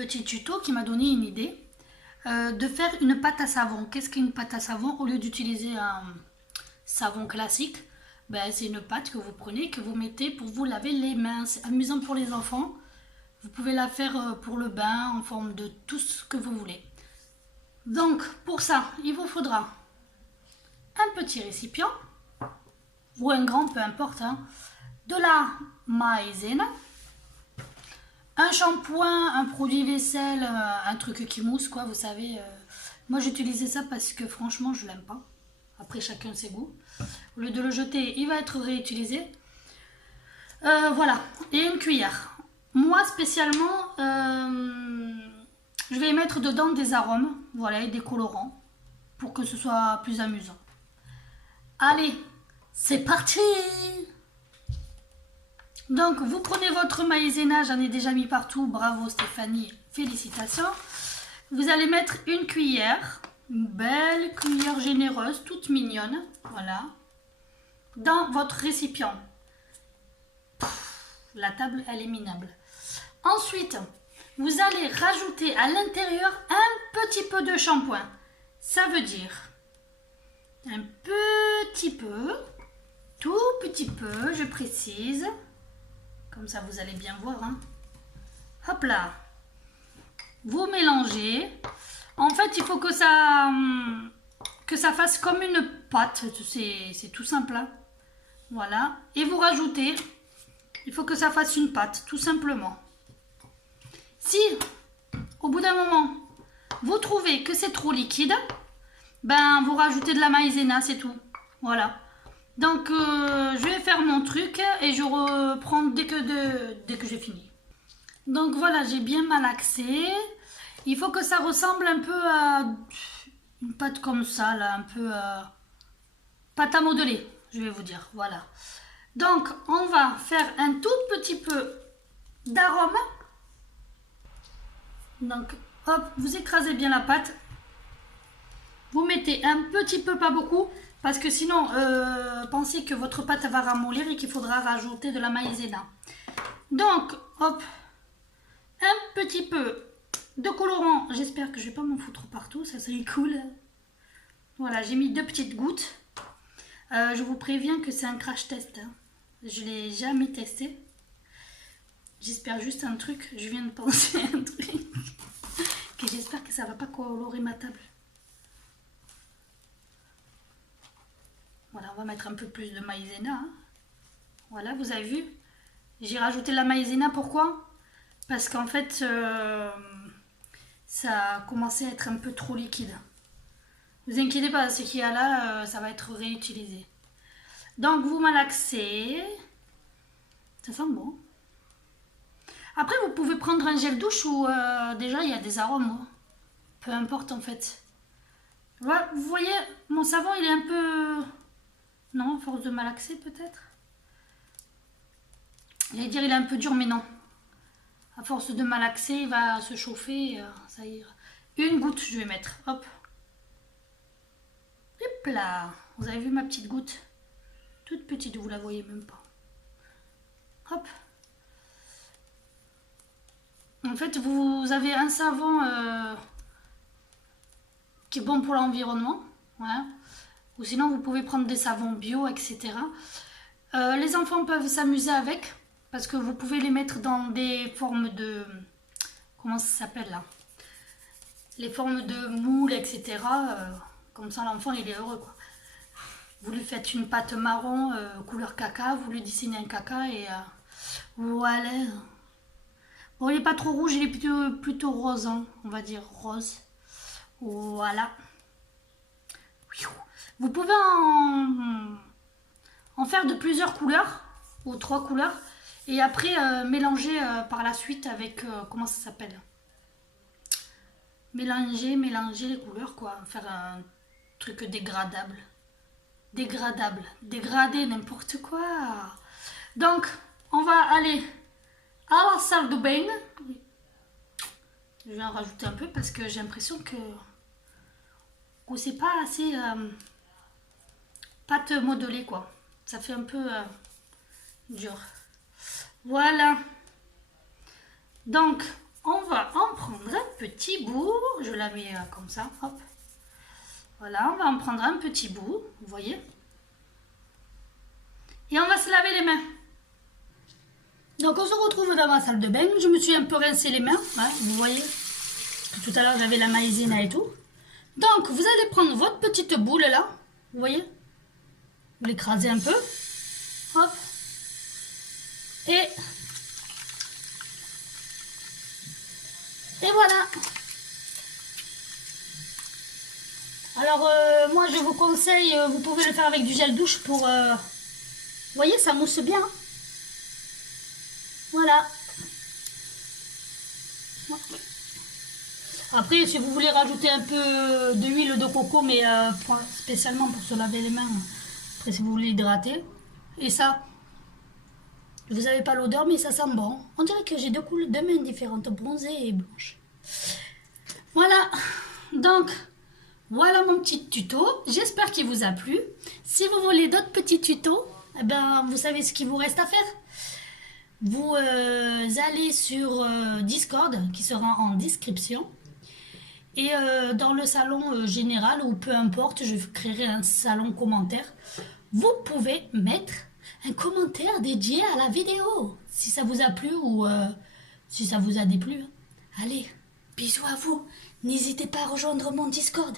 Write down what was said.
petit tuto qui m'a donné une idée de faire une pâte à savon. Qu'est-ce qu'une pâte à savon? Au lieu d'utiliser un savon classique, ben, c'est une pâte que vous prenez, que vous mettez pour vous laver les mains. C'est amusant pour les enfants. Vous pouvez la faire pour le bain en forme de tout ce que vous voulez. Donc pour ça, il vous faudra un petit récipient ou un grand, peu importe, hein, de la maïzena, un shampoing, un produit vaisselle, un truc qui mousse, quoi, vous savez. Moi j'utilisais ça parce que franchement je l'aime pas. Après chacun ses goûts. Au lieu de le jeter, il va être réutilisé. Voilà, et une cuillère. Moi spécialement, je vais mettre dedans des arômes, voilà, et des colorants, pour que ce soit plus amusant. Allez, c'est parti! Donc, vous prenez votre maïzena, j'en ai déjà mis partout, bravo Stéphanie, félicitations. Vous allez mettre une cuillère, une belle cuillère généreuse, toute mignonne, voilà, dans votre récipient. La table, elle est minable. Ensuite, vous allez rajouter à l'intérieur un petit peu de shampoing. Ça veut dire un petit peu, tout petit peu, je précise. Comme ça, vous allez bien voir. Hein. Hop là. Vous mélangez. En fait, il faut que ça fasse comme une pâte. C'est tout simple. Hein. Voilà. Et vous rajoutez. Il faut que ça fasse une pâte, tout simplement. Si, au bout d'un moment, vous trouvez que c'est trop liquide, ben, vous rajoutez de la maïzena, c'est tout. Voilà. Donc, je vais faire mon truc et je reprends dès que j'ai fini. Donc, voilà, j'ai bien malaxé. Il faut que ça ressemble un peu à une pâte comme ça, là, un peu pâte à modeler, je vais vous dire. Voilà. Donc, on va faire un tout petit peu d'arôme. Donc, hop, vous écrasez bien la pâte. Vous mettez un petit peu, pas beaucoup, parce que sinon, pensez que votre pâte va ramollir et qu'il faudra rajouter de la maïzena. Donc, hop, un petit peu de colorant. J'espère que je ne vais pas m'en foutre partout, ça serait cool. Voilà, j'ai mis 2 petites gouttes. Je vous préviens que c'est un crash test. Hein. Je ne l'ai jamais testé. J'espère juste un truc. Je viens de penser à un truc. Que j'espère que ça ne va pas colorer ma table. Voilà, on va mettre un peu plus de maïzena. Hein. Voilà, vous avez vu. J'ai rajouté la maïzena. Pourquoi? Parce qu'en fait, ça a commencé à être un peu trop liquide. Ne vous inquiétez pas, ce qu'il y a là, ça va être réutilisé. Donc, vous malaxez. Ça sent bon. Après, vous pouvez prendre un gel douche où déjà, il y a des arômes. Hein. Peu importe, en fait. Voilà, vous voyez, mon savon, il est un peu... Non, à force de malaxer, peut-être. J'allais dire, il est un peu dur, mais non. À force de malaxer, il va se chauffer. Ça ira. Une goutte, je vais mettre. Hop. Hop là. Vous avez vu ma petite goutte? Toute petite, vous la voyez même pas. Hop. En fait, vous avez un savon qui est bon pour l'environnement. Voilà. Ou sinon, vous pouvez prendre des savons bio, etc. Les enfants peuvent s'amuser avec. Parce que vous pouvez les mettre dans des formes de... Comment ça s'appelle là? Les formes de moules, etc. Comme ça, l'enfant, il est heureux, quoi. Vous lui faites une pâte marron, couleur caca. Vous lui dessinez un caca et... voilà. Bon, il n'est pas trop rouge, il est plutôt rose, hein, on va dire rose. Voilà. Vous pouvez en faire de plusieurs couleurs, ou 3 couleurs, et après mélanger par la suite avec, comment ça s'appelle? Mélanger les couleurs, quoi. Faire un truc dégradable. Dégrader n'importe quoi. Donc, on va aller à la salle de bain. Je vais en rajouter un peu parce que j'ai l'impression que c'est pas assez pâte modelée, quoi. Ça fait un peu dur. Voilà. Donc, on va en prendre petit bout. Je la mets comme ça, hop. Voilà, on va en prendre un petit bout, vous voyez. Et on va se laver les mains. Donc on se retrouve dans ma salle de bain. Je me suis un peu rincé les mains, hein, vous voyez. Tout à l'heure j'avais la maïzena et tout. Donc vous allez prendre votre petite boule là, vous voyez. Vous l'écrasez un peu. Hop. Et voilà. Alors moi je vous conseille, vous pouvez le faire avec du gel douche pour... vous voyez, ça mousse bien. Voilà. Après, si vous voulez rajouter un peu d'huile de coco, mais spécialement pour se laver les mains, après si vous voulez hydrater. Et ça, vous n'avez pas l'odeur, mais ça sent bon. On dirait que j'ai deux mains différentes, bronzées et blanches. Voilà. Donc... voilà mon petit tuto, j'espère qu'il vous a plu. Si vous voulez d'autres petits tutos, eh ben, vous savez ce qu'il vous reste à faire. Vous allez sur Discord, qui sera en description. Et dans le salon général, ou peu importe, je créerai un salon commentaire. Vous pouvez mettre un commentaire dédié à la vidéo, si ça vous a plu ou si ça vous a déplu. Allez, bisous à vous. N'hésitez pas à rejoindre mon Discord.